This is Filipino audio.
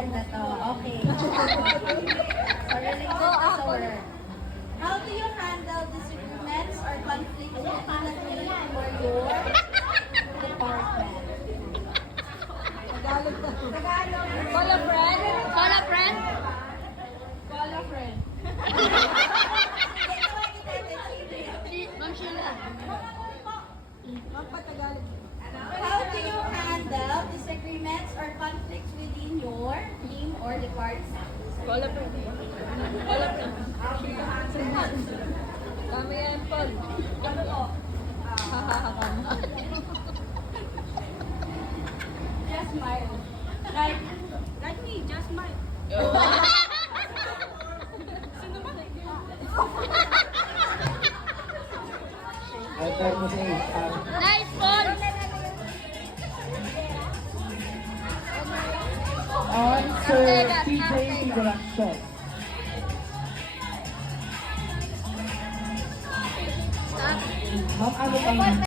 maganda to. Okay. So, related to sa work. How do you handle disagreements or conflicts within the team or your department? Tagalog na. Tagalog. Call a friend. Call a friend. Call a friend. Ma'am Sheila. Magpatagalog. How do you handle disagreements or conflicts within your team or department? Call a friend. Call a friend. Kami yan, Paul. Ano to? Hahaha. Just smile. Like me, just smile. I'll try to say, Nice, Paul. answer TJ Figuración. Ma'am, ano ang